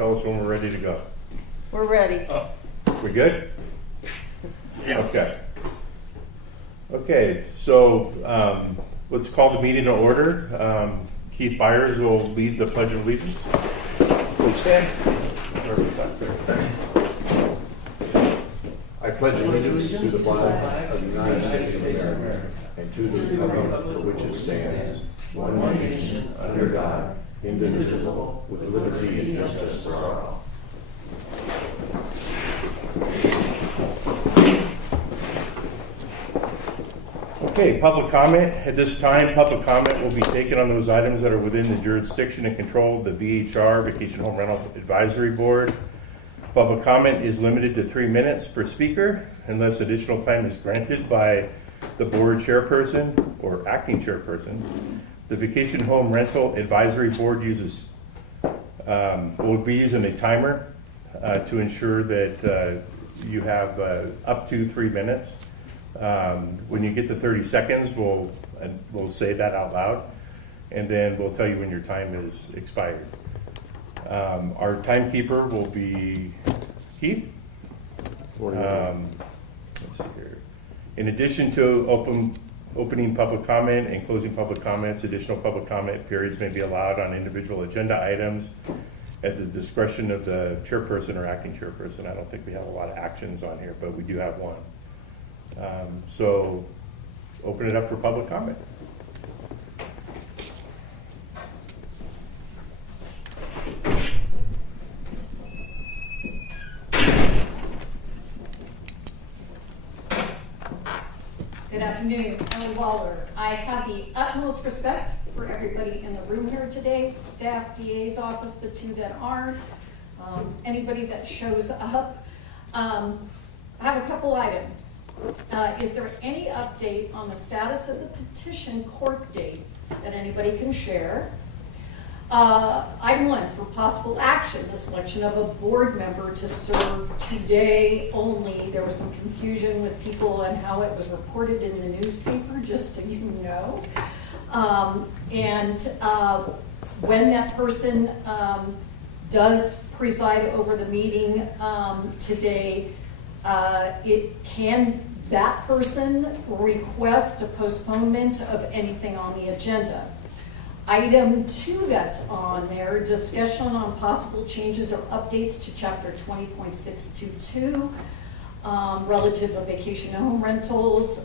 tell us when we're ready to go. We're ready. We good? Yes. Okay. Okay, so let's call the meeting to order. Keith Byers will lead the Pledge of Allegiance. Please stand. I pledge allegiance to the flag of the United States of America and to the republic for which it stands, one nation, under God, indivisible, with liberty and justice for all. Okay, public comment. At this time, public comment will be taken on those items that are within the jurisdiction and control of the VHR Vacation Home Rental Advisory Board. Public comment is limited to 3 minutes per speaker unless additional time is granted by the board chairperson or acting chairperson. The Vacation Home Rental Advisory Board will be using a timer to ensure that you have up to 3 minutes. When you get to 30 seconds, we'll say that out loud, and then we'll tell you when your time is expired. Our timekeeper will be Keith. Let's see here. In addition to opening public comment and closing public comments, additional public comment periods may be allowed on individual agenda items at the discretion of the chairperson or acting chairperson. I don't think we have a lot of actions on here, but we do have one. So open it up for public comment. Good afternoon, Ellen Waller. I have the utmost respect for everybody in the room here today, staff, DA's office, the two that aren't, anybody that shows up. I have a couple items. Is there any update on the status of the petition court date that anybody can share? Item 1, for possible action, the selection of a board member to serve today only. There was some confusion with people on how it was reported in the newspaper, just so you know. When that person does preside over the meeting today, that person request a postponement of anything on the agenda. Item 2 that's on there, discussion on possible changes or updates to chapter 20.622 relative to vacation home rentals,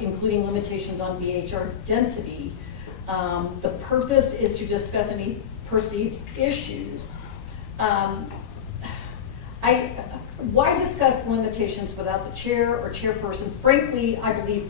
including limitations on VHR density. The purpose is to discuss any perceived issues. Why discuss limitations without the chair or chairperson? Frankly, I believe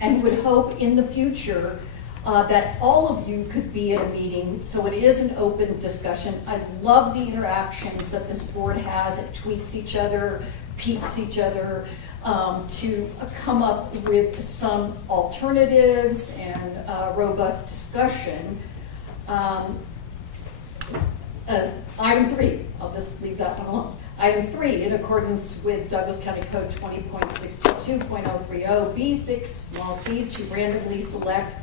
and would hope in the future that all of you could be at a meeting, so it is an open discussion. I love the interactions that this board has. It tweaks each other, peaks each other to come up with some alternatives and robust discussion. Item 3, I'll just leave that one alone. Item 3, in accordance with Douglas County Code 20.622.030 B6 small c, to randomly select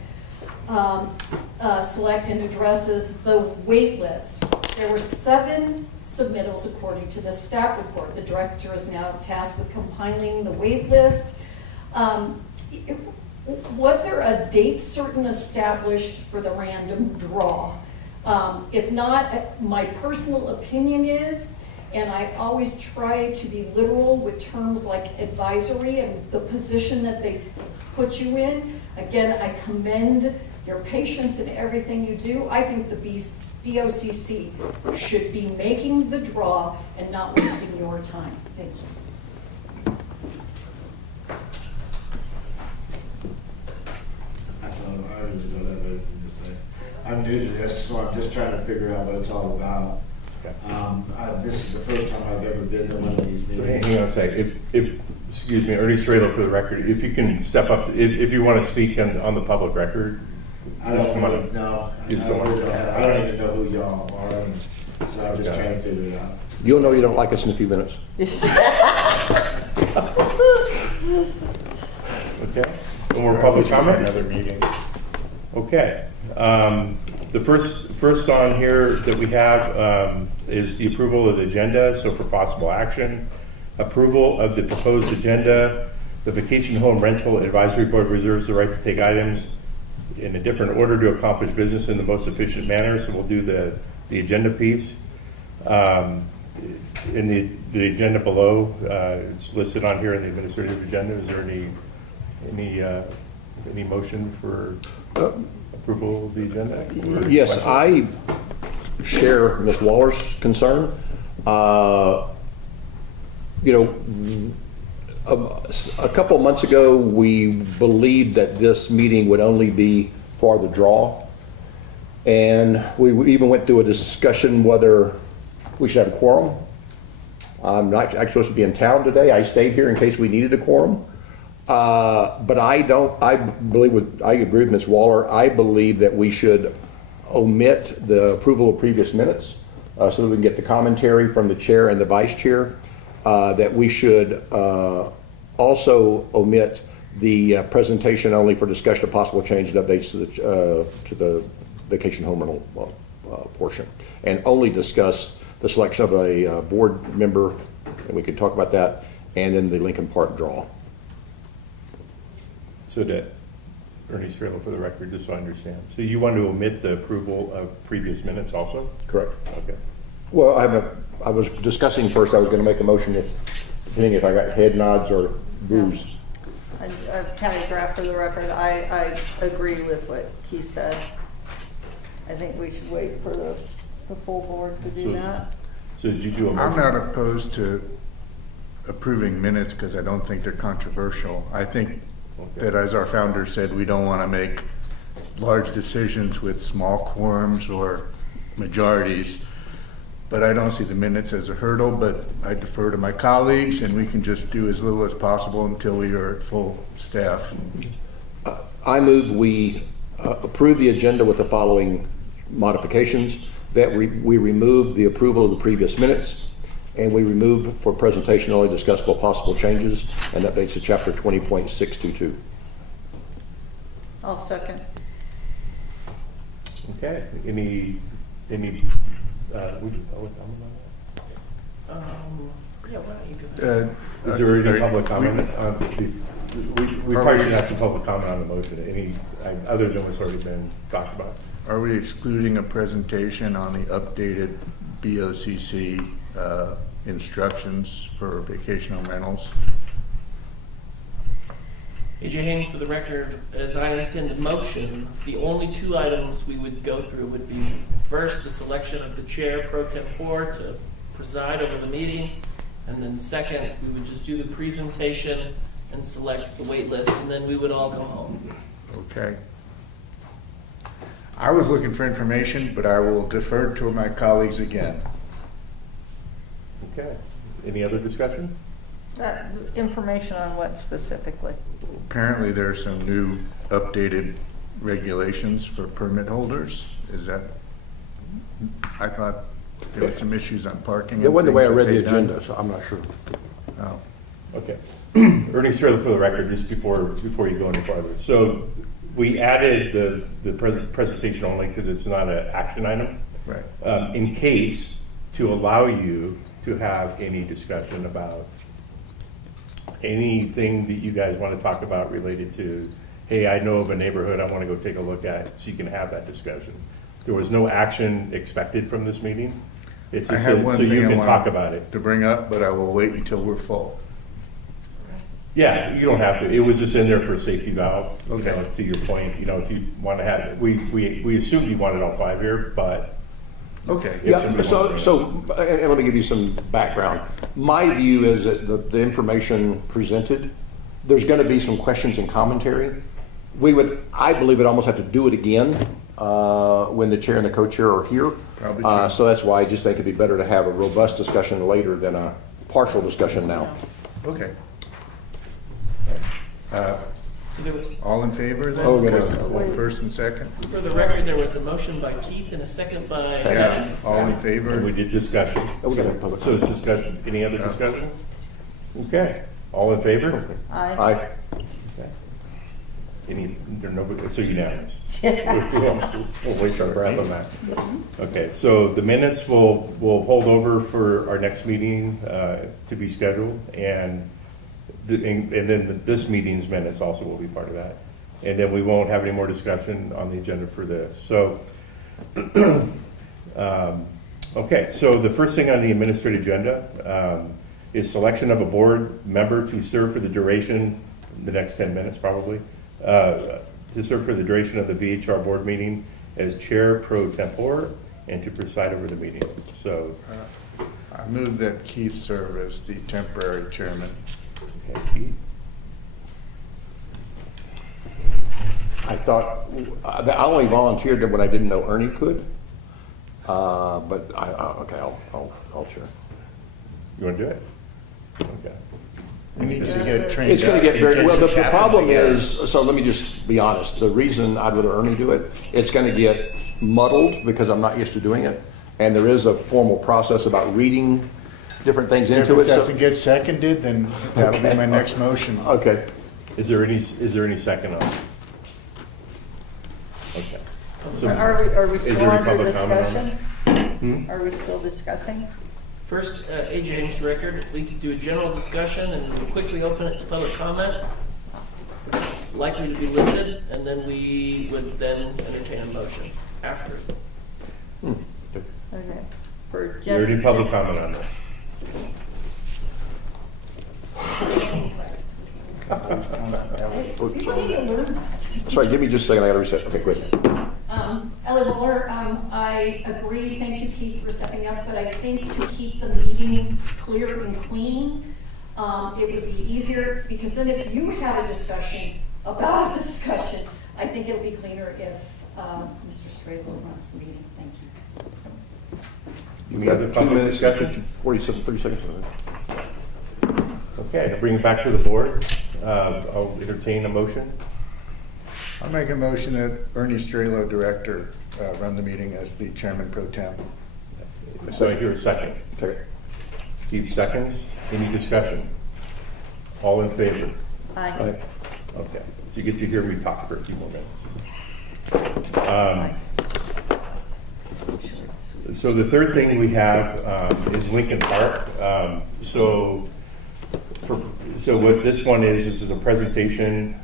and addresses the wait list. There were 7 submittals according to the staff report. The director is now tasked with compiling the wait list. Was there a date certain established for the random draw? If not, my personal opinion is, and I always try to be literal with terms like advisory and the position that they put you in. Again, I commend your patience in everything you do. I think the BOCC should be making the draw and not wasting your time. Thank you. I really don't have anything to say. I'm new to this, so I'm just trying to figure out what it's all about. Okay. This is the first time I've ever been to one of these meetings. Hang on a sec. Excuse me, Ernie Strelo for the record. If you can step up, if you want to speak on the public record, I don't come on really up. know. I Just come on. don't even know who y'all are, so I'm just trying to figure it out. You'll know you don't like us in a few minutes. Okay. One more public comment? Another meeting. Okay. The first first on here that we have is the approval of the agenda. So for possible action, approval of the proposed agenda. The Vacation Home Rental Advisory Board reserves the right to take items in a different order to accomplish business in the most efficient manner. So we'll do the agenda piece. In the agenda below, it's listed on here in the administrative agenda. Is there any motion for approval of the agenda? Or Yes, questions? I share Ms. Waller's concern. A couple of months ago, we believed that this meeting would only be for the draw. And we even went through a discussion whether we should have a quorum. I'm not actually supposed to be in town today. I stayed here in case we needed a quorum. But I agree with Ms. Waller. I believe that we should omit the approval of previous minutes so that we can get the commentary from the chair and the vice chair. That we should also omit the presentation only for discussion of possible change and updates to the vacation home rental portion, and only discuss the selection of a board member, and we could talk about that, and then the Lincoln Park draw. So that, Ernie Strela for the record, just so I understand. So you want to omit the approval of previous minutes also? Correct. Okay. Well, I was discussing first, I was going to make a motion depending if I got head nods or boos. County Graph, for the record, I agree with what Keith said. I think we should wait for the full board to do that. So did you do a I'm motion? not opposed to approving minutes because I don't think they're controversial. I think that, as our founder said, we don't want to make large decisions with small quorums or majorities. But I don't see the minutes as a hurdle, but I defer to my colleagues, and we can just do as little as possible until we are at full staff. I move we approve the agenda with the following modifications: that we remove the approval of the previous minutes, and we remove for presentation only discussable possible changes and updates to chapter 20.622. I'll second. Okay. Any would you public comment on Yeah, why don't you go that? Is there any public comment? We probably should have some public comment on the motion. Any other than what's already been talked about? Are we excluding a presentation on the updated BOCC instructions for vacation home rentals? AJ Haynes, for the record, as I understand the motion, the only two items we would go through would be first, a selection of the chair pro tempore to preside over the meeting, and then second, we would just do the presentation and select the wait list, and then we would all go home. Okay. I was looking for information, but I will defer to my colleagues again. Okay. Any other discussion? Information on what specifically? Apparently, there are some new updated regulations for permit holders. Is that, I thought there were some issues on parking. It wasn't the way I and read the things that they've agenda, so I'm not sure. done. Oh, Okay. Ernie Strela for the record, just before you go any farther. So we added the presentation only because it's not an action item. right. In case to allow you to have any discussion about anything that you guys want to talk about related to, hey, I know of a neighborhood I want to go take a look at, so you can have that discussion. There was no action expected from this meeting. It's I just have one so you thing I can want talk about it. to bring up, but I will wait until we're full. Yeah, you don't have to. It was just in there for a safety valve. Okay. To your point, if you want to have it, we assumed you wanted all five here, but Okay. if Yeah, somebody so, wants to- and let me give you some background. My view is that the information presented, there's gonna be some questions and commentary. I believe we'd almost have to do it again, when the chair and the co-chair are here. Probably true. So that's why I just think it'd be better to have a robust discussion later than a partial discussion now. Okay. So there was, All in favor then? Oh, yeah. First and second? for the record, there was a motion by Keith and a second by Yeah, all in and we favor? did discussion. Oh, we got a public So it's discussion. Any other discussion? Okay. All in favor? Aye. Aye. Okay. So unanimous. We'll waste our breath on that. Okay, so the minutes will hold over for our next meeting to be scheduled, and then this meeting's minutes also will be part of that. And then we won't have any more discussion on the agenda for this. So, okay, so the first thing on the administrative agenda is selection of a board member to serve for the duration, the next 10 minutes probably, to serve for the duration of the VHR board meeting as chair pro tempore and to preside over the meeting. So, I move that Keith serve as the temporary chairman. okay, Keith? I thought, I only volunteered when I didn't know Ernie could. But okay, I'll chair. You want to do it? Okay. We need to get trained. It's gonna up. get It very, well, the happens problem again. is, so let me just be honest, the reason I'd rather Ernie do it, it's gonna get muddled because I'm not used to doing it. And there is a formal process about reading different things If into it it. so- doesn't get seconded, then that'll be my next motion. Okay. Is there any second on it? Okay. So, Are we is still there any under public comment on discussion? Hmm? Are we still discussing? First, AJ, into the record, we could do a general discussion and then quickly open it to public comment. Likely to be limited, and then we would then entertain a motion after. Okay. For You already public comment on this. Sorry, give me just a second, I gotta reset. Okay, go ahead. Ellie Mueller, I agree, thank you Keith for stepping up, but I think to keep the meeting clear and clean, it would be easier, because then if you have a discussion about a discussion, I think it'll be cleaner if Mr. Strabo runs the meeting. Thank you. You Any got other 2 public minutes, discussion? 47, 30 seconds. Okay, I'll bring it back to the board. I'll entertain a motion. I'll make a motion that Ernie Strelo, director, run the meeting as the chairman pro tem. So I hear a second. Okay. Keith seconds. Any discussion? All in favor? Aye. Aye. Okay, so you get to hear me talk for a few more minutes. Aye. So the third thing we have is Lincoln Park. So what this one is a presentation.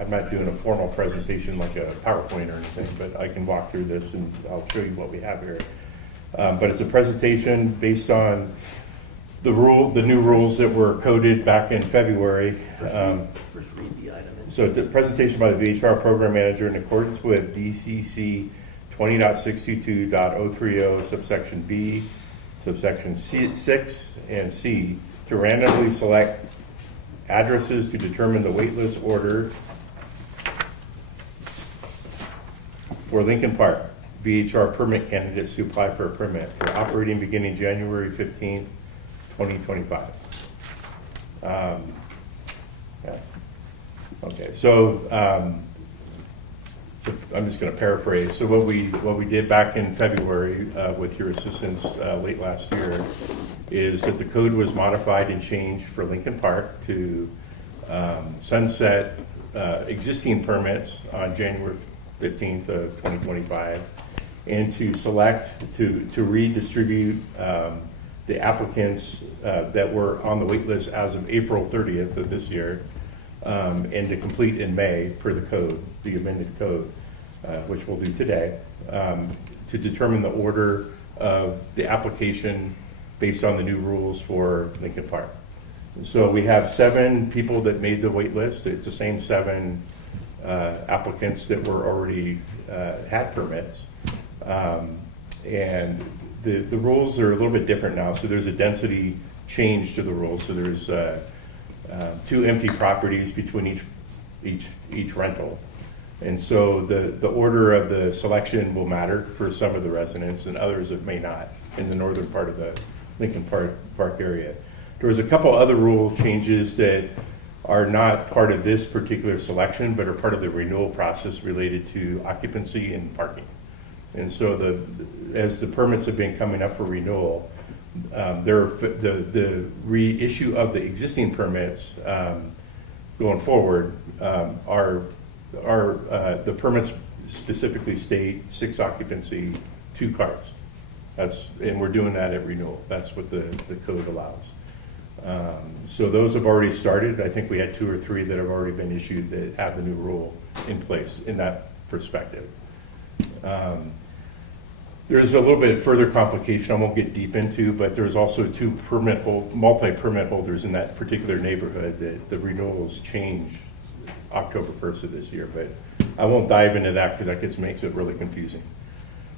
I'm not doing a formal presentation like a PowerPoint or anything, but I can walk through this and I'll show you what we have here. But it's a presentation based on the new rules that were coded back in February. First read the item. So the presentation by the VHR program manager in accordance with DCC 20.622.030 subsection B, subsection 6 and C to randomly select addresses to determine the waitlist order for Lincoln Park VHR permit candidates to apply for a permit for operating beginning January 15th, 2025. Yeah. Okay, so I'm just going to paraphrase. So what we did back in February with your assistance late last year is that the code was modified and changed for Lincoln Park to sunset existing permits on January 15th of 2025 and to to redistribute the applicants that were on the wait list as of April 30th of this year and to complete in May per the code, the amended code, which we'll do today, to determine the order of the application based on the new rules for Lincoln Park. So we have 7 people that made the wait list. It's the same 7 applicants that were already had permits. And the rules are a little bit different now. So there's a density change to the rules. So there's 2 empty properties between each rental. And so the order of the selection will matter for some of the residents and others it may not in the northern part of the Lincoln Park area. There was a couple other rule changes that are not part of this particular selection, but are part of the renewal process related to occupancy and parking. And so as the permits have been coming up for renewal, the reissue of the existing permits going forward, the permits specifically state 6 occupancy, 2 cars. And we're doing that at renewal. That's what the code allows. So those have already started. I think we had 2 or 3 that have already been issued that have the new rule in place in that perspective. There's a little bit further complication I won't get deep into, but there's also 2 multi-permit holders in that particular neighborhood that the renewals change October 1st of this year. But I won't dive into that because that makes it really confusing.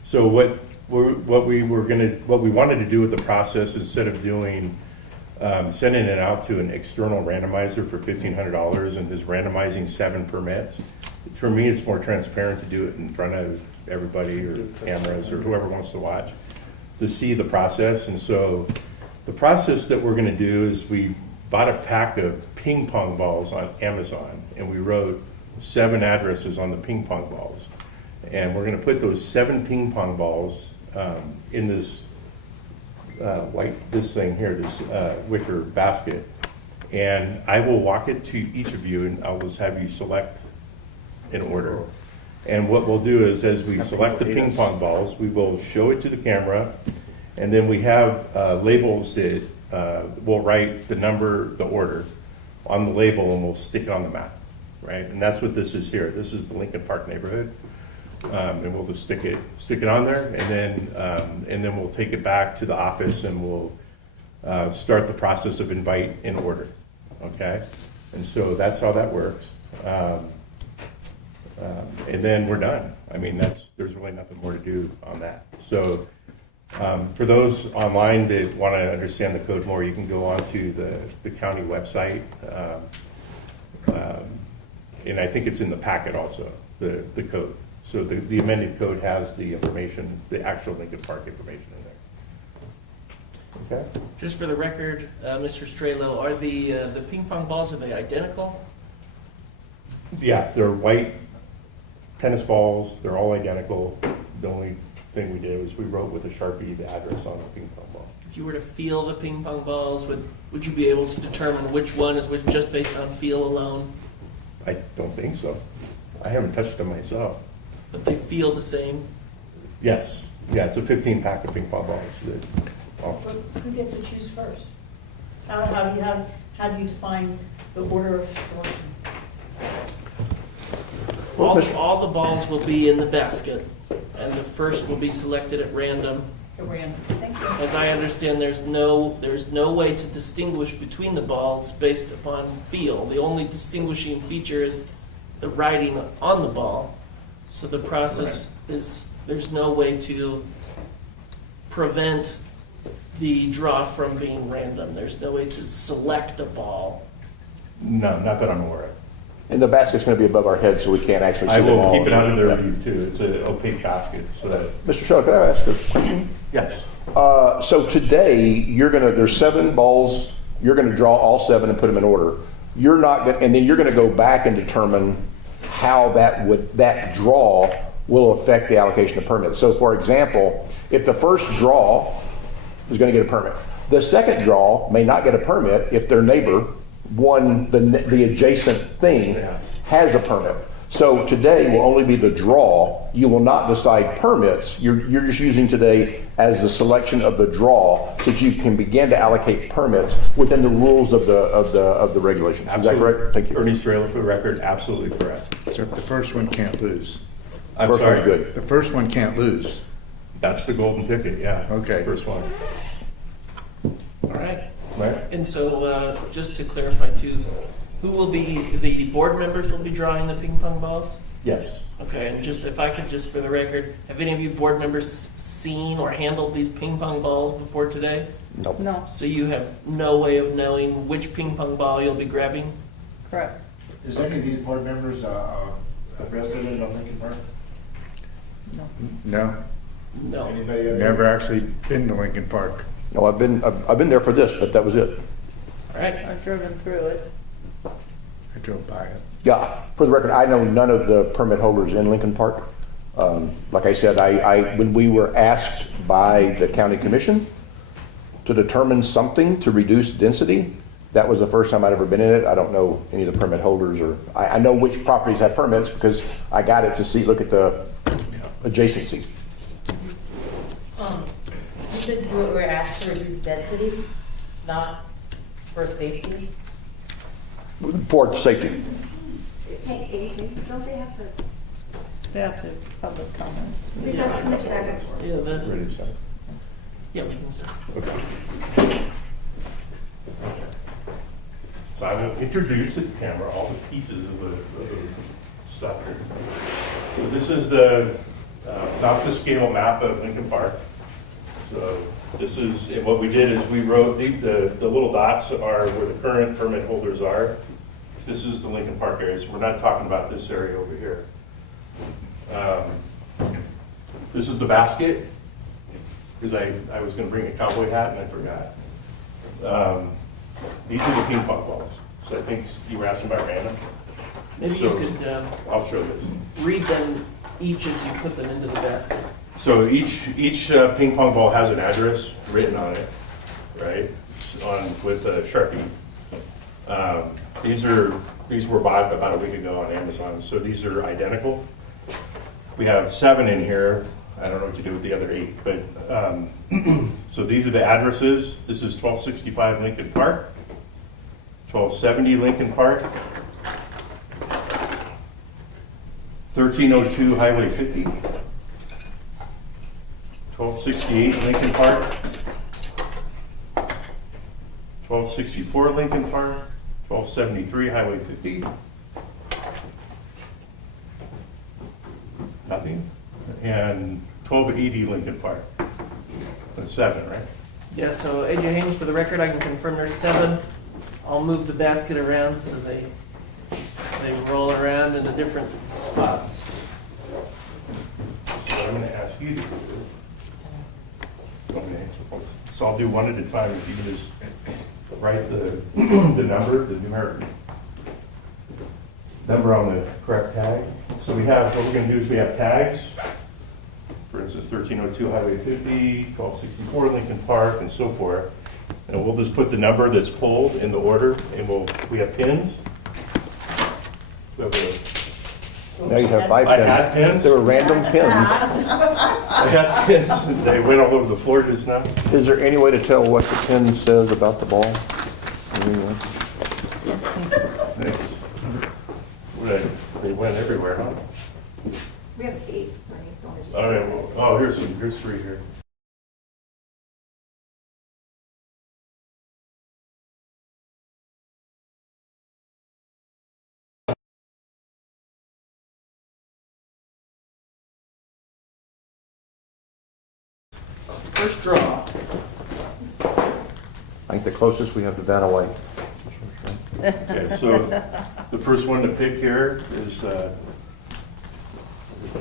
So what we wanted to do with the process, instead of doing sending it out to an external randomizer for $1,500 and just randomizing 7 permits, for me, it's more transparent to do it in front of everybody or cameras or whoever wants to watch to see the process. And so the process that we're going to do is we bought a pack of ping pong balls on Amazon, and we wrote 7 addresses on the ping pong balls. And we're going to put those 7 ping pong balls in this this thing here, this wicker basket. And I will walk it to each of you, and I'll just have you select in order. And what we'll do is, as we select the ping pong balls, we will show it to the camera, and then we have labels that we'll write the number, the order on the label, and we'll stick it on the map, right? And that's what this is here. This is the Lincoln Park neighborhood, and we'll just stick it on there, and then we'll take it back to the office, and we'll start the process of invite in order, okay? And so that's how that works. And then we're done. I mean, there's really nothing more to do on that. So for those online that want to understand the code more, you can go onto the county website. And I think it's in the packet also, the code. So the amended code has the information, the actual Lincoln Park information in there. Okay? Just for the record, Mr. Strelo, are the ping pong balls, are they identical? Yeah, they're white tennis balls. They're all identical. The only thing we did was we wrote with a Sharpie the address on the ping pong ball. If you were to feel the ping pong balls, would you be able to determine which one is which just based on feel alone? I don't think so. I haven't touched them myself. But they feel the same? Yes. Yeah, it's a 15-pack of ping pong balls. Who gets to choose first? How do you define the order of selection? All the balls will be in the basket, and the first will be selected at random. At random. Thank you. As I understand, there's no way to distinguish between the balls based upon feel. The only distinguishing feature is the writing on the ball. So the process is, there's no way to prevent the draw from being random. There's no way to select a ball. No, not that I'm aware of. And the basket's going to be above our heads, so we can't actually see I them will all. keep it out of their Yeah. view too. It's an opaque basket. So Mr. Shaw, can I ask a question? yes. So today, there's 7 balls, you're gonna draw all 7 and put them in order. You're not, and then you're gonna go back and determine how that draw will affect the allocation of permits. So for example, if the first draw is gonna get a permit, the second draw may not get a permit if their neighbor the adjacent thing has a permit. So today will only be the draw. You will not decide permits. You're just using today as the selection of the draw so that you can begin to allocate permits within the rules of the regulations. Is that correct? Thank you. Ernie Strela for the record, absolutely correct. Except the first one can't lose. I'm First sorry. one's good. The first one can't lose. That's the golden ticket, yeah. Okay. First one. All right. Right? And so, just to clarify too, the board members will be drawing the ping pong balls? Yes. Okay, and just, if I could just for the record, have any of you board members seen or handled these ping pong balls before today? Nope. No, So you have no way of knowing which ping pong ball you'll be grabbing? correct. Is any of these board members a resident of Lincoln Park? No, No. Anybody ever? never actually been to Lincoln Park. No, I've been there for this, but that was it. All right. I've driven through it. I drove by it. Yeah, for the record, I know none of the permit holders in Lincoln Park. Like I said, when we were asked by the county commission to determine something to reduce density, That was the first time I'd ever been in it. I don't know any of the permit holders, or I know which properties have permits because I got it to see, look at the adjacency. You said you were asked to reduce density, not for safety? For safety. Hey, AJ, don't they have to? They have to public comment. We've got too much back and forth. Yeah, that, Ready to start? yeah, we can start. Okay. So I will introduce at the camera all the pieces of the stuff here. So this is the, not the scale map of Lincoln Park. So this is, and what we did is we wrote, the little dots are where the current permit holders are. This is the Lincoln Park area, so we're not talking about this area over here. This is the basket, because I was gonna bring a cowboy hat and I forgot. These are the ping pong balls. So I think you were asking about random. Maybe So- you could I'll show this. read them each as you put them into the basket. So each ping pong ball has an address written on it, right? With a Sharpie. These were bought about a week ago on Amazon, so these are identical. We have 7 in here. I don't know what to do with the other 8, but so these are the addresses. This is 1265 Lincoln Park, 1270 Lincoln Park, 1302 Highway 50, 1268 Lincoln Park, 1264 Lincoln Park, 1273 Highway 50. Nothing. And 1280 Lincoln Park. That's 7, right? Yeah, so AJ Haynes, for the record, I can confirm there's 7. I'll move the basket around so they roll around in the different spots. So I'm gonna ask you to do it. So I'll do one at a time. If you can just write the number, the numeric number on the correct tag. So we have, what we're gonna do is we have tags. For instance, 1302 Highway 50, 1264 Lincoln Park, and so forth. And we'll just put the number that's pulled in the order, and we have pins. We have Now you have 5 I had pins. pins. There were random pins. I had pins, they went all over the floor just now. Is there any way to tell what the pin says about the ball? Anyone? Thanks. They went everywhere, huh? We have 8, right? Don't we just- Oh, yeah, well, here's 3 here. First draw. I think the closest we have to Vanna White. Okay, so the first one to pick here is,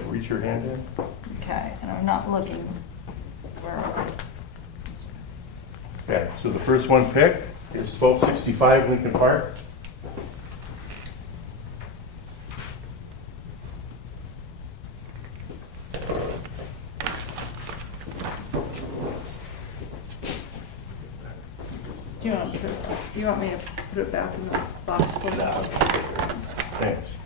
reach your hand in. Okay, and I'm not looking. Where are we? Okay, so the first one picked is 1265 Lincoln Park. Do you want me to put it back in the box for that? Thanks.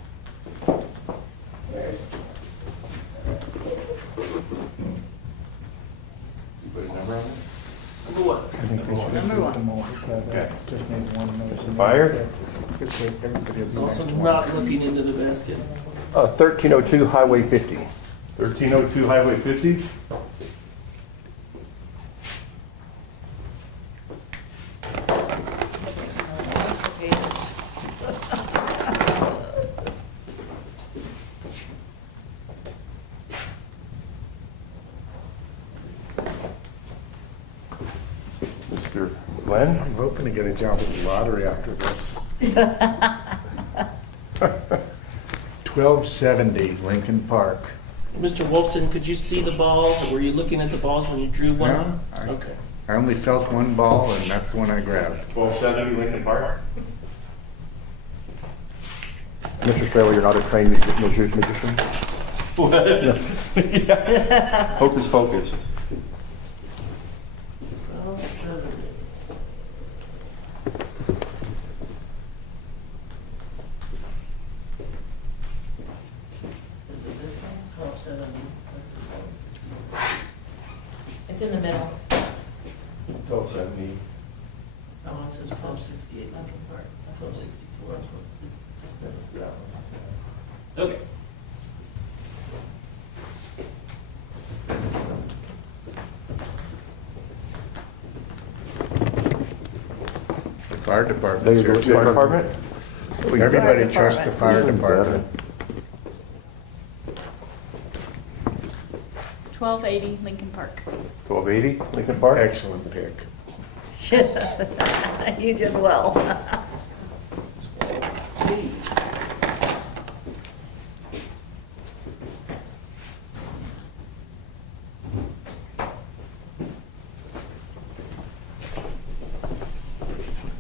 You put a number on it? Number 1. I think we should Number do one. them all. Okay. Just need one notice. The buyer? This way everybody will It's be also next to not one. looking into the basket. 1302 Highway 50. 1302 Highway 50. Mr. Glenn? I'm hoping to get a job at the lottery after this. 1270 Lincoln Park. Mr. Wolfson, could you see the balls, or were you looking at the balls when you drew one? No, I- Okay. I only felt one ball and that's the one I grabbed. 1270 Lincoln Park. Mr. Straley, you're not a trained magician? What? Yeah. Hocus pocus. It's in the middle. 1270. Oh, it says 1268 Lincoln Park, 1264. Okay. The fire department. There you go. Fire department? Everybody trusts the fire Even better. department. 1280 Lincoln Park. 1280 Lincoln Park? Excellent pick. You did well.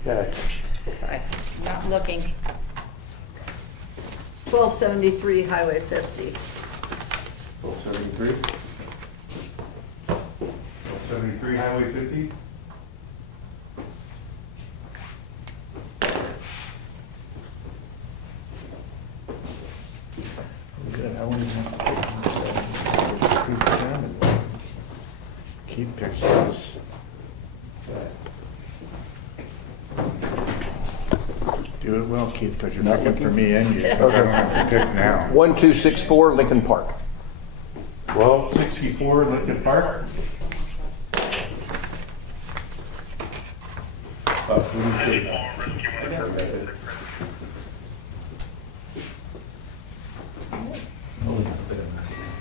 Okay. Okay. Not looking. 1273 Highway 50. 1273? 1273 Highway 50? Good, I wouldn't even have to pick one, so keep them. Keep pictures. Do it well, Keith, because you're picking for me and you, so I don't have to pick now. 1264 Lincoln Park. 1264 Lincoln Park? What do you think?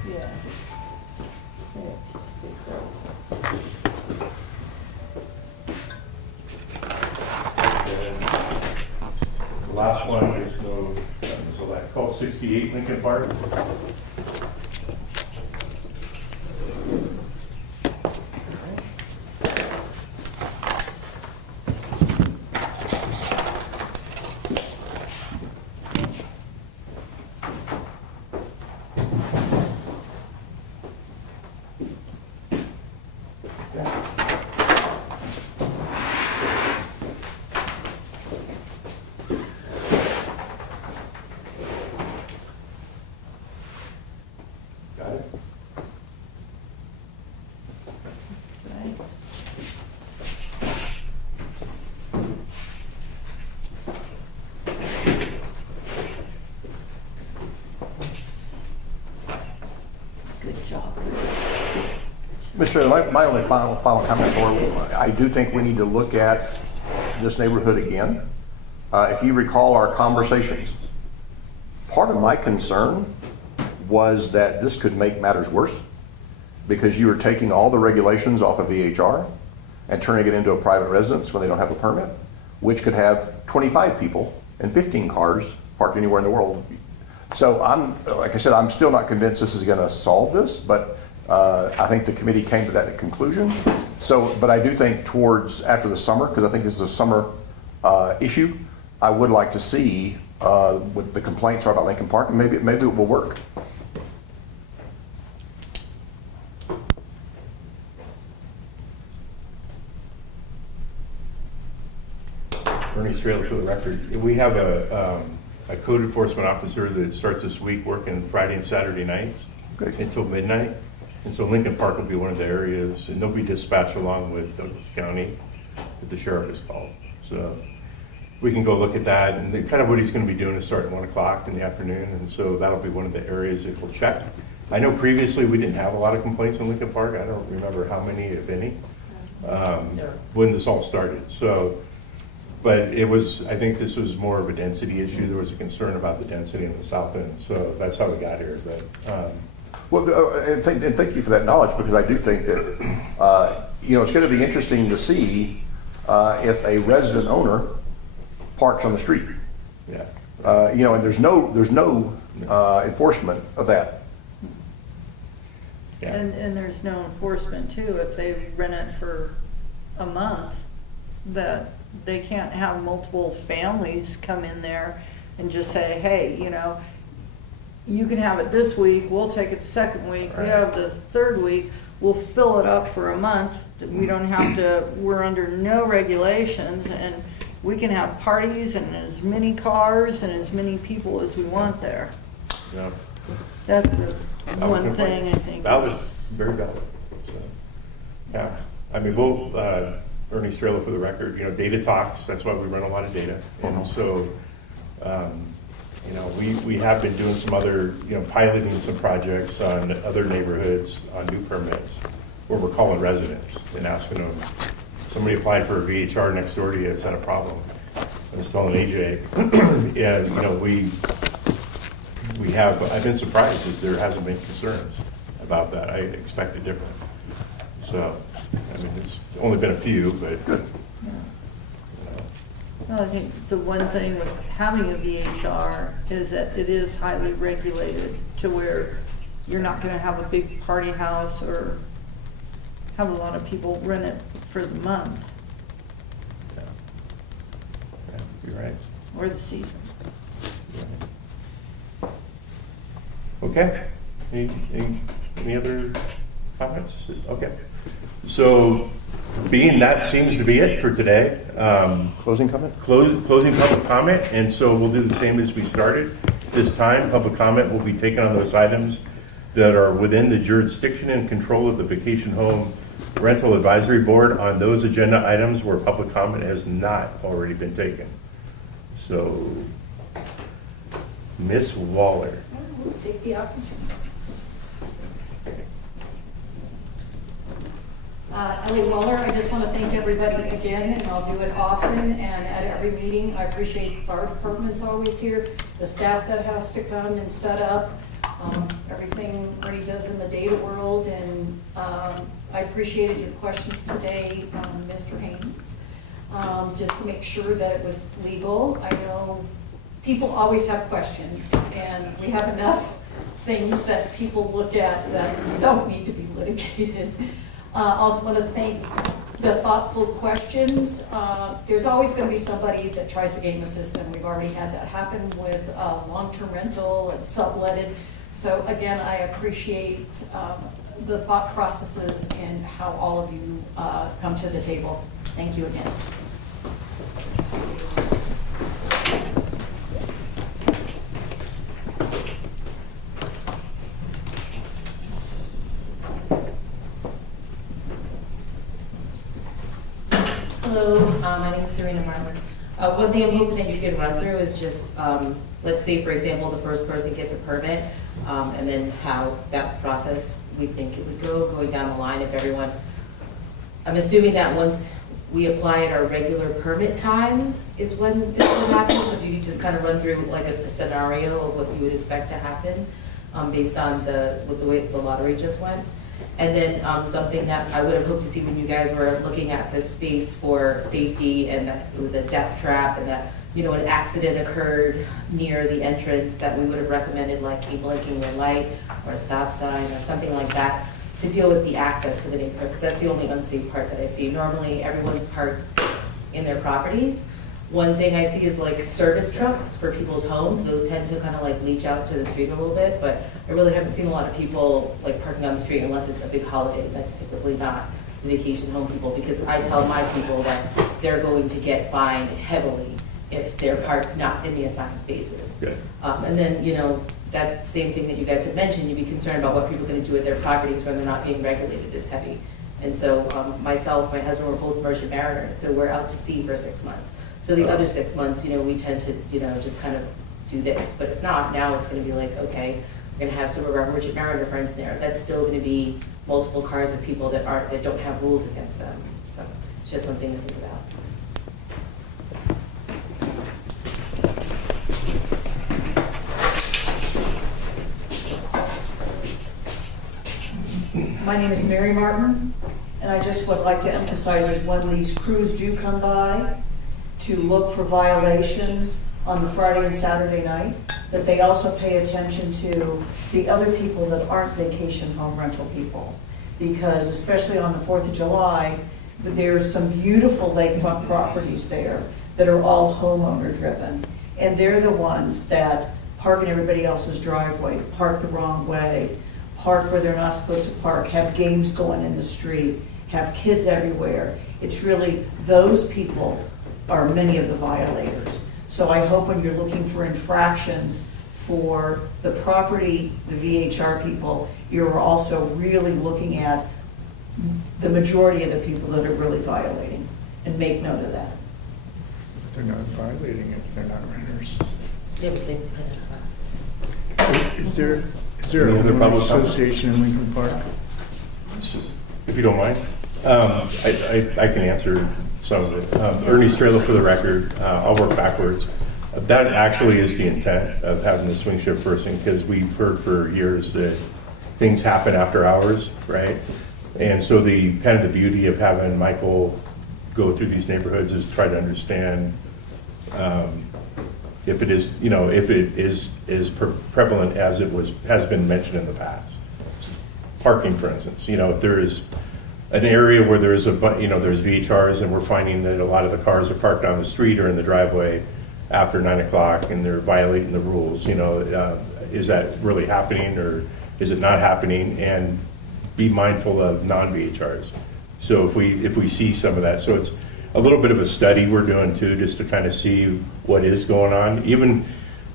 Yeah. Just take that. The last one is go, select 1268 Lincoln Park. Got it? Okay. Good job. Mr. Chairman, my only final comments are, I do think we need to look at this neighborhood again. If you recall our conversations, part of my concern was that this could make matters worse because you are taking all the regulations off of VHR and turning it into a private residence when they don't have a permit, which could have 25 people and 15 cars parked anywhere in the world. So like I said, I'm still not convinced this is going to solve this, but I think the committee came to that conclusion. So, but I do think towards after the summer, because I think this is a summer issue, I would like to see what the complaints are about Lincoln Park, and maybe it will work. Bernie Strailer for the record. We have a code enforcement officer that starts this week working Friday and Saturday nights Good. until midnight. And so Lincoln Park will be one of the areas, and they'll be dispatched along with Douglas County that the sheriff is called. So we can go look at that, and kind of what he's going to be doing is start at 1 o'clock in the afternoon, and so that'll be one of the areas that we'll check. I know previously we didn't have a lot of complaints in Lincoln Park. I don't remember how many, if any, when this all started. So, but it was, I think this was more of a density issue. There was a concern about the density on the south end, so that's how we got here. But Well, and thank you for that knowledge, because I do think that, it's going to be interesting to see if a resident owner parks on the street. yeah, And there's no enforcement of that. yeah. And there's no enforcement too, if they rent it for a month, that they can't have multiple families come in there and just say, hey, you can have it this week, we'll take it the second week, we Right. have the third week, we'll fill it up for a month. We don't have to, we're under no regulations, and we can have parties and as many cars and as many people as we want there. Yeah. That's the Valid one complaint. thing I think. Valid, is- very valid. So, Yeah, I mean, we'll, Ernie Strela for the record, data talks, that's why we run a lot of data. And so, we have been doing some other, piloting some projects on other neighborhoods on new permits where we're calling residents and asking them, somebody applied for a VHR next door to you, is that a problem? I was telling AJ, and, we have, I've been surprised that there hasn't been concerns about that. I expected different. So, I mean, it's only been a few, but, Well, I think the one thing with having a VHR is that it is highly regulated to where you're not gonna have a big party house or have a lot of people rent it for the month yeah, you're right. or the season. Okay, any other comments? Okay, so being that seems to be it for today. Closing comment? Closing public comment, and so we'll do the same as we started. This time, public comment will be taken on those items that are within the jurisdiction and control of the Vacation Home Rental Advisory Board on those agenda items where public comment has not already been taken. So, Ms. Waller. Let's take the opportunity. Ellie Waller, I just want to thank everybody again, and I'll do it often and at every meeting. I appreciate the fire department's always here, the staff that has to come and set up, everything Marty does in the data world, and I appreciated your questions today, Mr. Haynes, just to make sure that it was legal. I know people always have questions, and we have enough things that people look at that don't need to be litigated. Also want to thank the thoughtful questions. There's always going to be somebody that tries to game the system. We've already had that happen with long-term rental and subletted. So again, I appreciate the thought processes and how all of you come to the table. Thank you again. Hello, my name is Serena Martin. One thing I'm hoping that you can run through is just, let's say, for example, the first person gets a permit, and then how that process we think it would go, going down the line if everyone, I'm assuming that once we apply at our regular permit time is when this will happen. So if you could just kind of run through like a scenario of what you would expect to happen based on with the way the lottery just went. And then something that I would have hoped to see when you guys were looking at this space for safety, and that it was a death trap, and that, an accident occurred near the entrance, that we would have recommended like a blinking red light or a stop sign or something like that to deal with the access to the neighborhood, because that's the only unsafe part that I see. Normally, everyone's parked in their properties. One thing I see is like service trucks for people's homes. Those tend to kind of like leach out to the street a little bit, but I really haven't seen a lot of people like parking on the street unless it's a big holiday. That's typically not the vacation home people, because I tell my people that they're going to get fined heavily if they're parked not in the assigned spaces. Good. And then, that's the same thing that you guys had mentioned. You'd be concerned about what people are going to do with their properties when they're not being regulated as heavy. And so myself, my husband, we're both merchant mariners, so we're out to sea for 6 months. So the other 6 months, we tend to, just kind of do this. But if not, now it's going to be like, okay, we're going to have some of our merchant mariner friends in there. That's still going to be multiple cars of people that don't have rules against them. So it's just something to think about. My name is Mary Martin, and I just would like to emphasize is when these crews do come by to look for violations on the Friday and Saturday night, that they also pay attention to the other people that aren't vacation home rental people. Because especially on the 4th of July, there's some beautiful lakefront properties there that are all homeowner driven. And they're the ones that park in everybody else's driveway, park the wrong way, park where they're not supposed to park, have games going in the street, have kids everywhere. It's really those people are many of the violators. So I hope when you're looking for infractions for the property, the VHR people, you're also really looking at the majority of the people that are really violating, and make note of that. But they're not violating if they're not renters. Yeah, but they put it on us. Is there Any a other homeowners public comment? association in Lincoln Park? If you don't mind, I can answer some of it. Ernie Strela for the record. I'll work backwards. That actually is the intent of having the swing shift person, because we've heard for years that things happen after hours, right? And so the kind of the beauty of having Michael go through these neighborhoods is try to understand if it is, if it is prevalent as has been mentioned in the past. Parking, for instance, if there is an area where there's there's VHRs and we're finding that a lot of the cars are parked on the street or in the driveway after 9 o'clock and they're violating the rules, is that really happening or is it not happening? And be mindful of non-VHRs. So if we see some of that, so it's a little bit of a study we're doing too, just to kind of see what is going on. Even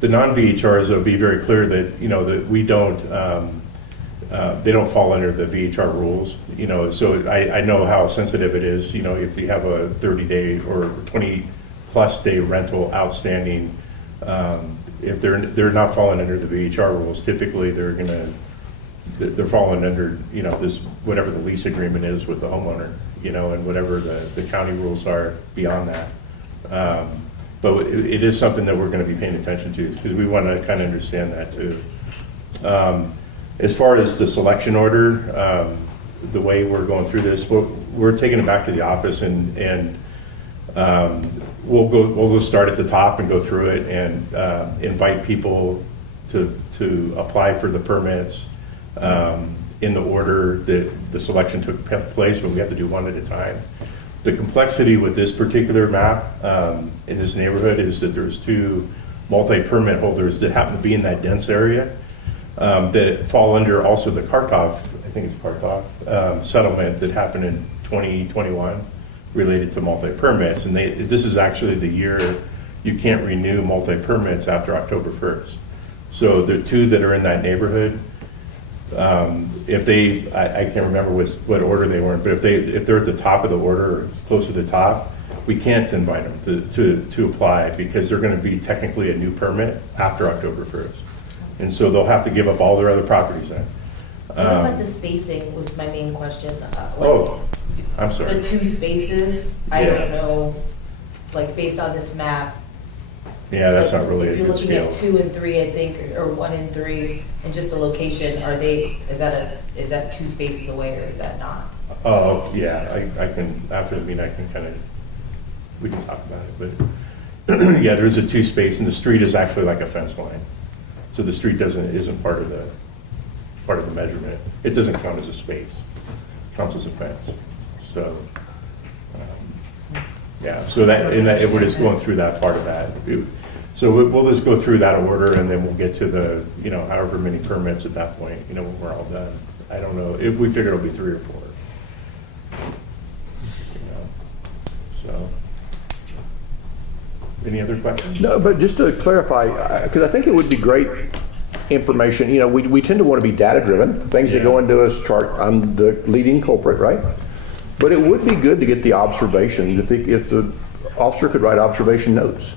the non-VHRs, it'll be very clear that, that we don't, they don't fall under the VHR rules, so I know how sensitive it is, if you have a 30-day or 20+ day rental outstanding, if they're not falling under the VHR rules, typically they're falling under, this, whatever the lease agreement is with the homeowner, and whatever the county rules are beyond that. But it is something that we're going to be paying attention to, because we want to kind of understand that too. As far as the selection order, the way we're going through this, we're taking it back to the office and we'll just start at the top and go through it and invite people to apply for the permits in the order that the selection took place, but we have to do one at a time. The complexity with this particular map in this neighborhood is that there's 2 multi-permit holders that happen to be in that dense area that fall under also the Kartov, I think it's Kartov, settlement that happened in 2021 related to multi-permits. And this is actually the year you can't renew multi-permits after October 1st. So the 2 that are in that neighborhood, if they, I can't remember what order they were in, but if they're at the top of the order or close to the top, we can't invite them to apply because they're going to be technically a new permit after October 1st. And so they'll have to give up all their other properties then. Was it about the spacing was my main question. I'm sorry. The 2 spaces, I Yeah. don't know, based on this map. Yeah, that's not really a If you're good looking scale. at 2 and 3, I think, or 1 and 3, and just the location, is that 2 spaces away or is that not? Oh, yeah, I can, after the meeting, we can talk about it, but yeah, there's a 2 space and the street is actually like a fence line. So the street isn't part of the measurement. It doesn't count as a space, it counts as a fence. So, yeah, so we're just going through that part of that. So we'll just go through that order and then we'll get to the, however many permits at that point, when we're all done. I don't know, we figure it'll be 3 or 4. So, any other questions? No, but just to clarify, because I think it would be great information, we tend to want to be data-driven, things that go into a chart. I'm the leading culprit, right? But it would be good to get the observations, if the officer could write observation notes.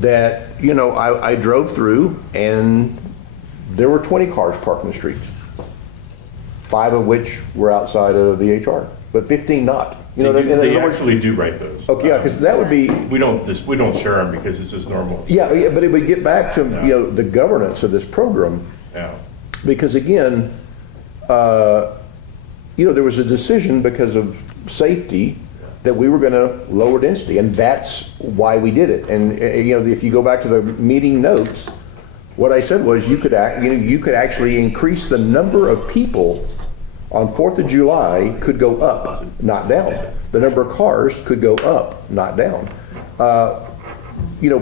That, I drove through and there were 20 cars parked in the streets. 5 of which were outside of VHR, but 15 not. They actually do write those. Okay, yeah, because that would be. We don't share them because this is normal. Yeah, but it would get back to, the governance of this program. Yeah. Because again, there was a decision because of safety that we were going to lower density, and that's why we did it. And if you go back to the meeting notes, what I said was you could actually increase the number of people on 4th of July could go up, not down. The number of cars could go up, not down.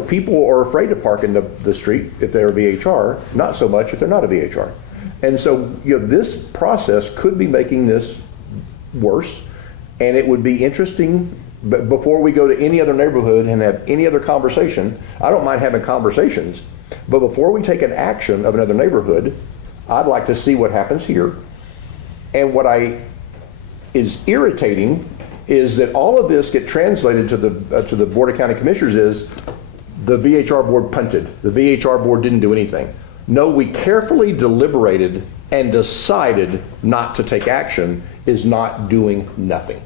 People are afraid to park in the street if they're a VHR, not so much if they're not a VHR. And so, this process could be making this worse, and it would be interesting, but before we go to any other neighborhood and have any other conversation, I don't mind having conversations, but before we take an action of another neighborhood, I'd like to see what happens here. And what I is irritating is that all of this get translated to the Board of County Commissioners is the VHR board punted. The VHR board didn't do anything. No, we carefully deliberated and decided not to take action is not doing nothing.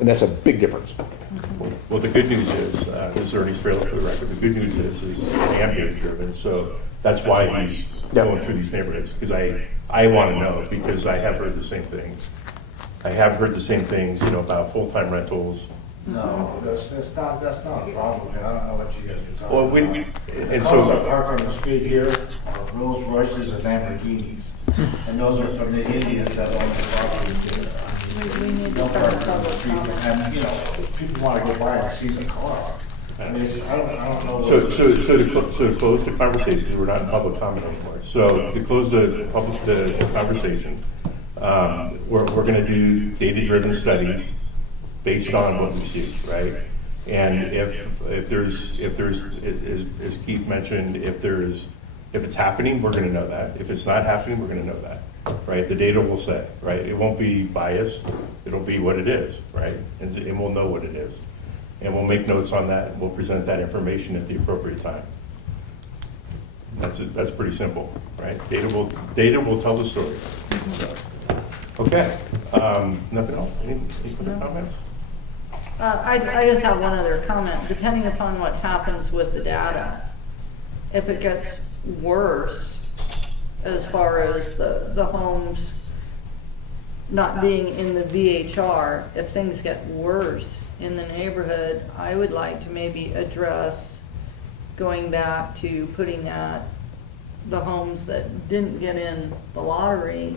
And that's a big difference. Well, the good news is, this is Ernie Strela for the record, the good news is ambient driven, so that's why he's going through these neighborhoods, because I want to know, because I have heard the same things. I have heard the same things, about full-time rentals. No, that's not a problem, man. I don't know what you guys are talking Well, about. and Cars so, that park on the street here are Rolls Royces and Lamborghinis. And those are from the Indians that own the property here. We need to They'll start park on the public street, comment. and, people want to go by and see the car. I mean, I don't know. so to close the conversation, we're not in public comment anymore. So to close the conversation, we're going to do data-driven studies based on what we see, right? And if there's, as Keith mentioned, if it's happening, we're going to know that. If it's not happening, we're going to know that, right? The data will say, right? It won't be biased. It'll be what it is, right? And we'll know what it is. And we'll make notes on that. We'll present that information at the appropriate time. That's it. That's pretty simple, right? Data will tell the story. So, okay. Nothing else? Any other comments? I just have one other comment. Depending upon what happens with the data, if it gets worse as far as the homes not being in the VHR, if things get worse in the neighborhood, I would like to maybe address going back to putting the homes that didn't get in the lottery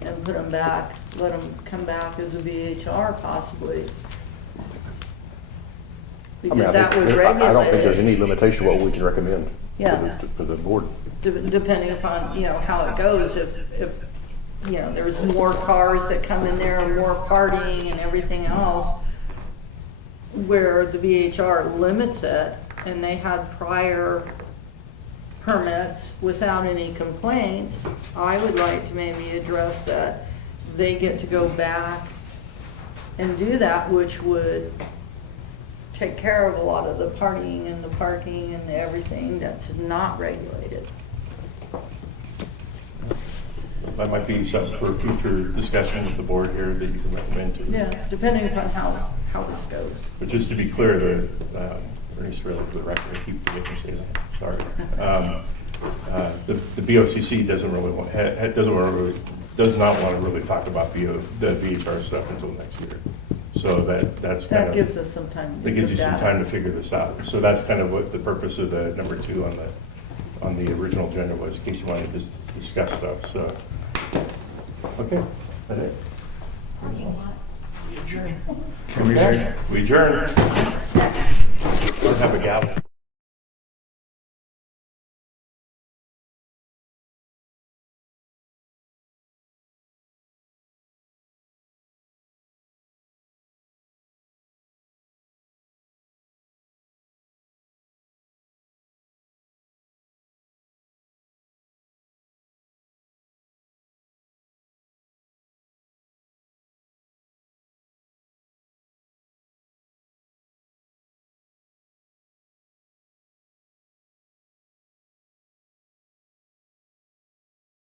and put them back, let them come back as a VHR possibly. Because that would regulate I don't think it. there's any limitation to what we can recommend Yeah. to the board. Depending upon, how it goes, if there's more cars that come in there and more partying and everything else, where the VHR limits it, and they had prior permits without any complaints, I would like to maybe address that they get to go back and do that, which would take care of a lot of the partying and the parking and everything that's not regulated. That might be something for future discussion with the board here that you can recommend to. Yeah, depending upon how this goes. But just to be clear, Ernie Strela for the record, I keep forgetting to say that, sorry. The BOCC does not want to really talk about the VHR stuff until next year. So that's kind That of. gives us some time. That gives you some data. time to figure this out. So that's kind of what the purpose of the number 2 on the original agenda was, in case you wanted to discuss stuff, so. Okay. That it? Can we adjourn? We adjourn. Don't have a gavel.